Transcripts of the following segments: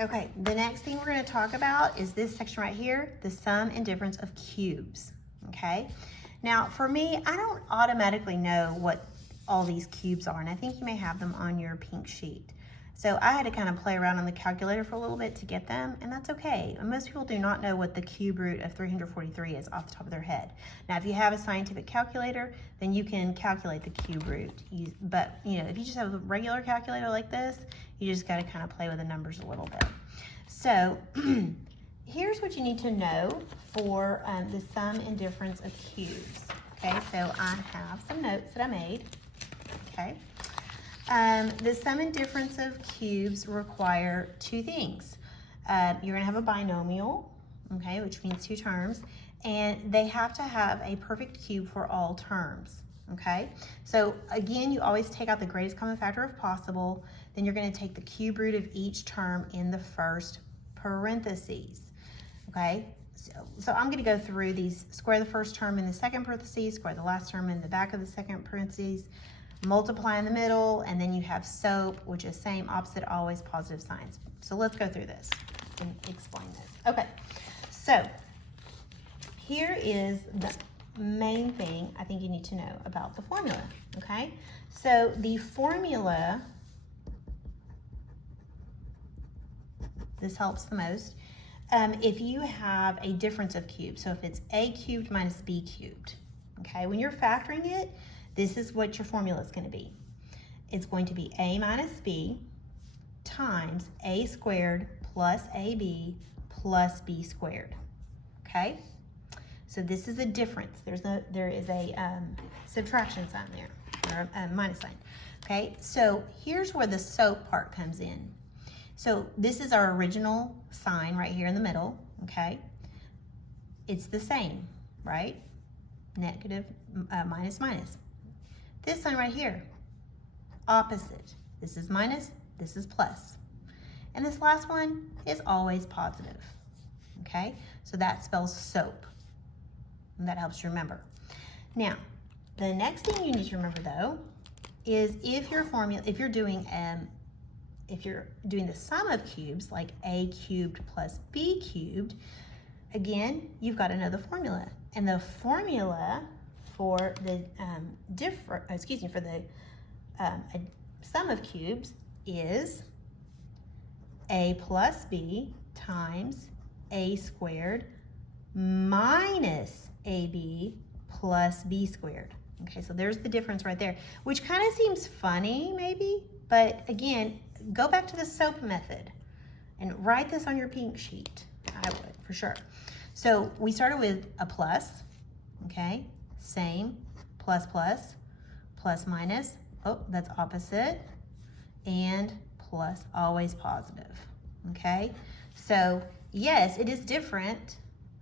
Okay, the next thing we're going to talk about is this section right here, the sum and difference of cubes, okay? Now, for me, I don't automatically know what all these cubes are, and I think you may have them on your pink sheet. So I had to kind of play around on the calculator for a little bit to get them, and that's okay. Most people do not know what the cube root of 343 is off the top of their head. Now, if you have a scientific calculator, then you can calculate the cube root. But if you just have a regular calculator like this, you just got to kind of play with the numbers a little bit. So here's what you need to know for the sum and difference of cubes. Okay, so I have some notes that I made. Okay. The sum and difference of cubes require two things. You're going to have a binomial, okay, which means two terms, and they have to have a perfect cube for all terms, okay? So again, you always take out the greatest common factor if possible, then you're going to take the cube root of each term in the first parentheses, okay? So I'm going to go through these, square the first term in the second parentheses, square the last term in the back of the second parentheses, multiply in the middle, and then you have SOAP, which is same, opposite, always, positive signs. So let's go through this and explain this. Okay, so here is the main thing I think you need to know about the formula, okay? So the formula, this helps the most, if you have a difference of cubes, so if it's a cubed minus b cubed, okay? When you're factoring it, this is what your formula is going to be. It's going to be a minus b times a squared plus ab plus b squared, okay? So this is a difference. There is a subtraction sign there, or a minus sign, okay? So here's where the SOAP part comes in. So this is our original sign right here in the middle, okay? It's the same, right? Negative, minus, minus. This sign right here, opposite. This is minus, this is plus. And this last one is always positive, okay? So that spells SOAP, and that helps you remember. Now, the next thing you need to remember though, is if you're doing the sum of cubes, like a cubed plus b cubed, again, you've got to know the formula. And the formula for the sum of cubes is a plus b times a squared minus ab plus b squared. Okay, so there's the difference right there, which kind of seems funny maybe, but again, go back to the SOAP method and write this on your pink sheet. I would, for sure. So we started with a plus, okay? Same, plus, plus, plus, minus. Oh, that's opposite. And plus, always positive, okay? So yes, it is different.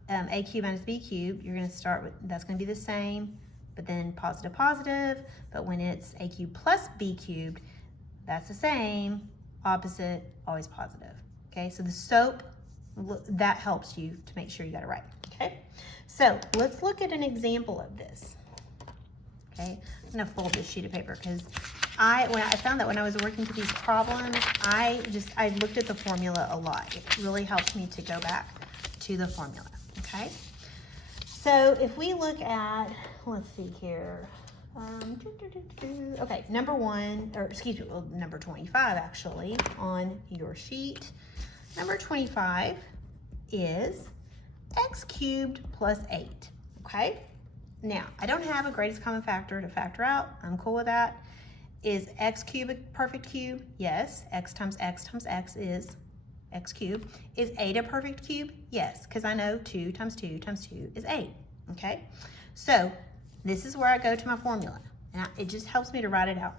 A cubed minus b cubed, you're going to start with, that's going to be the same, but then positive, positive. But when it's a cubed plus b cubed, that's the same, opposite, always positive. Okay, so the SOAP, that helps you to make sure you got it right. Okay, so let's look at an example of this. Okay, I'm gonna fold this sheet of paper because I found that when I was working through these problems, I looked at the formula a lot. It really helped me to go back to the formula. Okay, so if we look at, let's see here. Okay, number 25 actually on your sheet. Number 25 is x cubed plus 8, okay? Now, I don't have a greatest common factor to factor out. I'm cool with that. Is x cubed a perfect cube? Yes. X times x is x cubed. Is 8 a perfect cube? Yes, because I know 2 times 2 times 2 is 8, okay? So this is where I go to my formula, and it just helps me to write it out.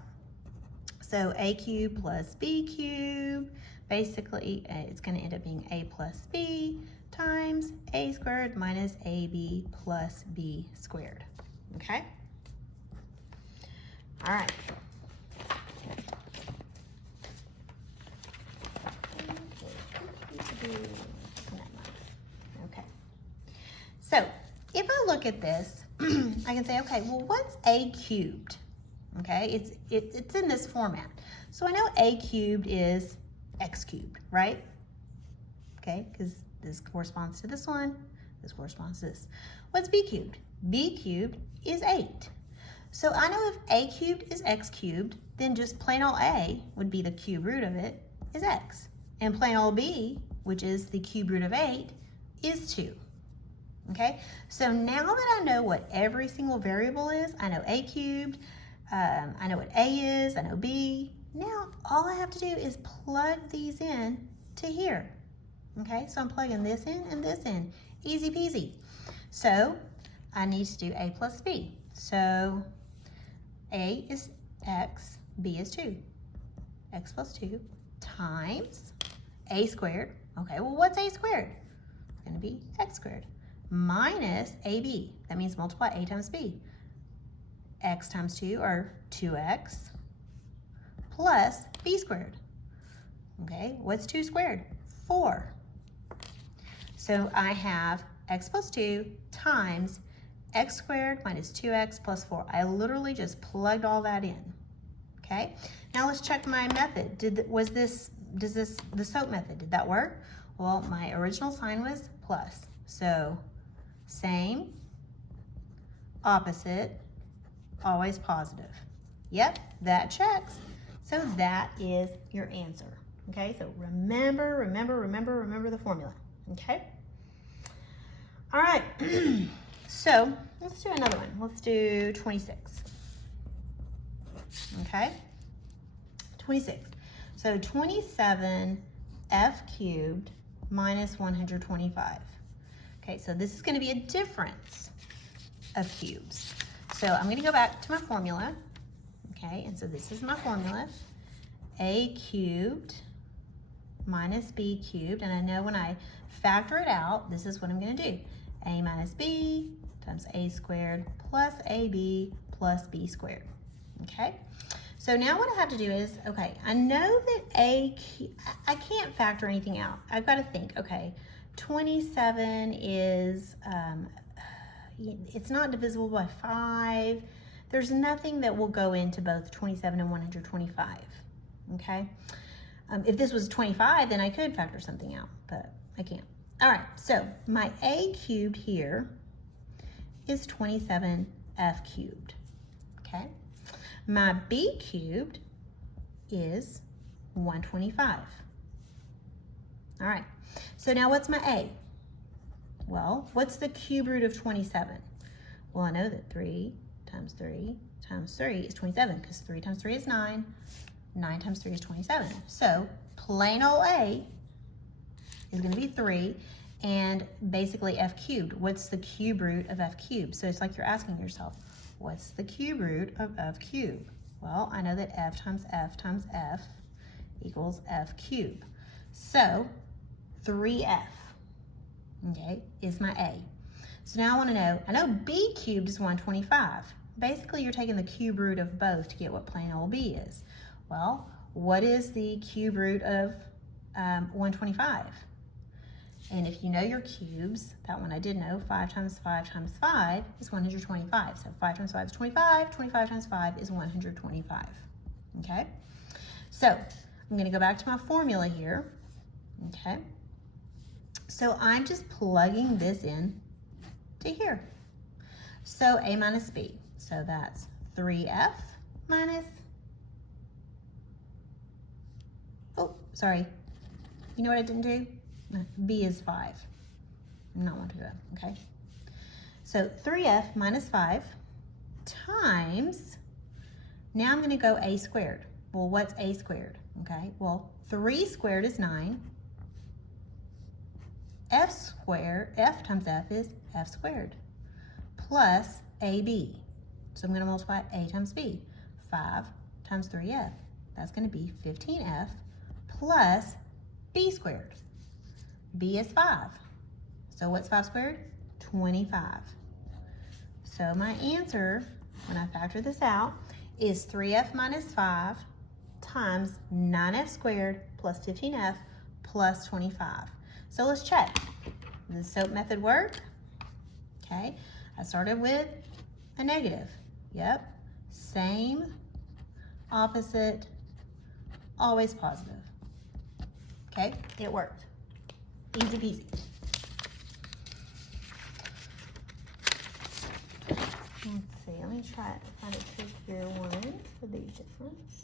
So a cubed plus b cubed, basically it's going to end up being a plus b times a squared minus ab plus b squared, okay? All right. Okay. So if I look at this, I can say, okay, well, what's a cubed? Okay, it's in this format. So I know a cubed is x cubed, right? okay? Because this corresponds to this one, this corresponds to this. What's b cubed? B cubed is 8. So I know if a cubed is x cubed, then just plain old a would be the cube root of it, is x. And plain old b, which is the cube root of 8, is 2. Okay, so now that I know what every single variable is, I know a cubed, I know what a is, I know b. Now all I have to do is plug these in to here. Okay, so I'm plugging this in and this in. Easy peasy. So I need to do a plus b. So a is x, b is 2. X plus 2 times a squared. Okay, well what's a squared? It's going to be x squared. Minus ab. That means multiply a times b. X times 2 are 2x plus b squared. Okay, what's 2 squared? 4. So I have x plus 2 times x squared minus 2x plus 4. I literally just plugged all that in. Okay, now let's check my method. The SOAP method, did that work? Well, my original sign was plus. So same, opposite, always positive. Yep, that checks. So that is your answer. Okay, so remember the formula. Okay. All right. So let's do another one. Let's do 26. Okay. 26. So 27 f cubed minus 125. Okay, so this is going to be a difference of cubes. So I'm going to go back to my formula. Okay, and so this is my formula. A cubed minus b cubed. And I know when I factor it out, this is what I'm going to do. A minus b times a squared plus ab plus b squared. Okay, so now what I have to do is, okay, I know that I can't factor anything out. I've got to think, okay, 27 is, it's not divisible by 5. There's nothing that will go into both 27 and 125, okay? If this was 25, then I could factor something out, but I can't. All right, so my a cubed here is 27f cubed, okay? My b cubed is 125. All right, so now what's my a? Well, what's the cube root of 27? Well, I know that 3 times 3 times 3 is 27, because 3 times 3 is 9. 9 times 3 is 27. So plain old a is going to be 3, and basically f cubed. What's the cube root of f cubed? So it's like you're asking yourself, what's the cube root of f cubed? Well, I know that f times f equals f cubed. So 3f, okay, is my a. So now I want to know, I know b cubed is 125. Basically, you're taking the cube root of both to get what plain old b is. Well, what is the cube root of 125? And if you know your cubes, that one I did know, 5 times 5 times 5 is 125. So 5 times 5 is 25, 25 times 5 is 125, okay? So I'm gonna go back to my formula here, okay? So I'm just plugging this in to here. So a minus b, so that's 3f minus, oh, sorry. You know what I didn't do? B is 5, not 125, okay? So 3f minus 5 times, now I'm gonna go a squared. Well, what's a squared, okay? Well, 3 squared is 9. F squared, f times f is f squared, plus ab. So I'm gonna multiply a times b. 5 times 3f, that's gonna be 15f plus b squared. B is 5. So what's 5 squared? 25. So my answer, when I factor this out, is 3f minus 5 times 9f squared plus 15f plus 25. So let's check. Does the SOAP method work? Okay, I started with a negative. Yep, same, opposite, always positive. Okay, it worked. Easy peasy. Let's see, let me try to find a trickier one for the difference.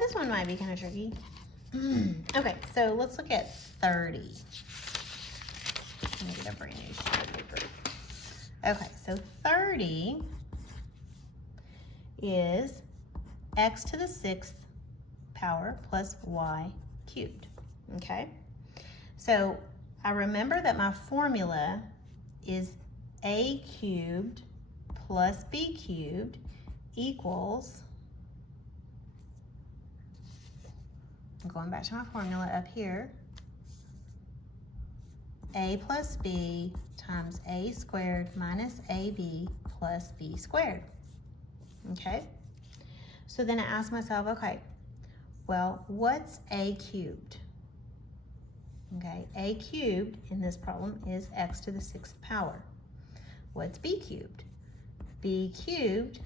This one might be kind of tricky. Okay, so let's look at 30. Let me get a brand new sheet of paper. Okay, so 30 is x to the 6th power plus y cubed, okay? So I remember that my formula is a cubed plus b cubed equals, I'm going back to my formula up here, a plus b times a squared minus ab plus b squared, okay? So then I ask myself, okay, well, what's a cubed? Okay, a cubed in this problem is x to the 6th power. What's b cubed? B cubed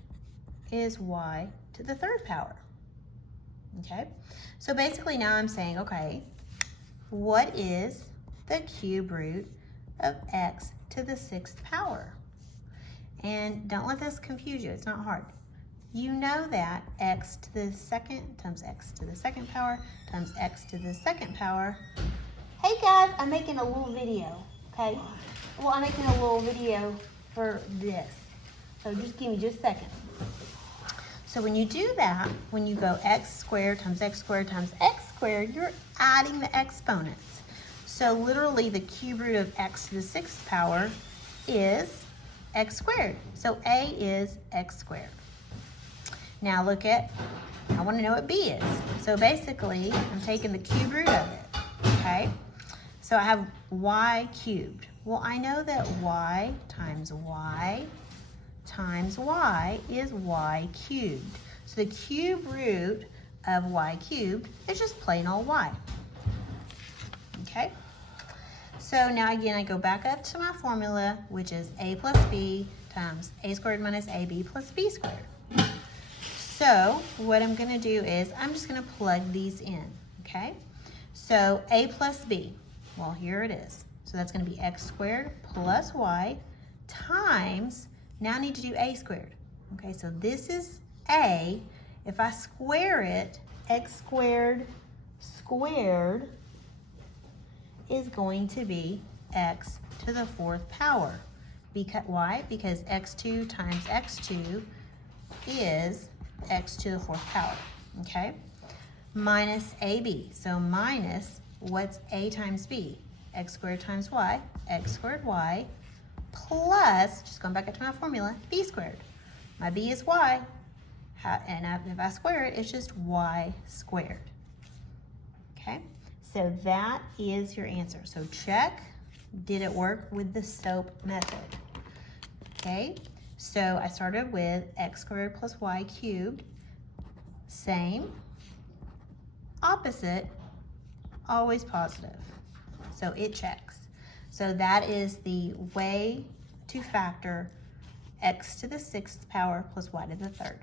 is y to the 3rd power. Okay, so basically now I'm saying, okay, what is the cube root of x to the 6th power? And don't let this confuse you, it's not hard. You know that x to the 2nd times x to the 2nd power times x to the 2nd power. Hey guys, I'm making a little video, okay? Well, I'm making a little video for this. So just give me just a second. So when you do that, when you go x squared times x squared times x squared, you're adding the exponents. So literally the cube root of x to the 6th power is x squared. So a is x squared. Now look at, I want to know what b is. So basically, I'm taking the cube root of it, okay? So I have y cubed. Well, I know that y times y times y is y cubed. So the cube root of y cubed is just plain old y. Okay? So now again, I go back up to my formula, which is a plus b times a squared minus ab plus b squared. So what I'm going to do is I'm just going to plug these in, okay? So a plus b, well, here it is. So that's going to be x squared plus y times, now I need to do a squared. Okay, so this is a. If I square it, x squared squared is going to be x to the 4th power. Because, why? Because x2 times x2 is x to the 4th power, okay? Minus ab, so minus, what's a times b? X squared times y, x squared y, plus, just going back up to my formula, b squared. My b is y, and if I square it, it's just y squared, okay? So that is your answer. So check, did it work with the SOAP method? Okay, so I started with x squared plus y cubed, same, opposite, always positive. So it checks. So that is the way to factor x to the 6th power plus y to the 3rd.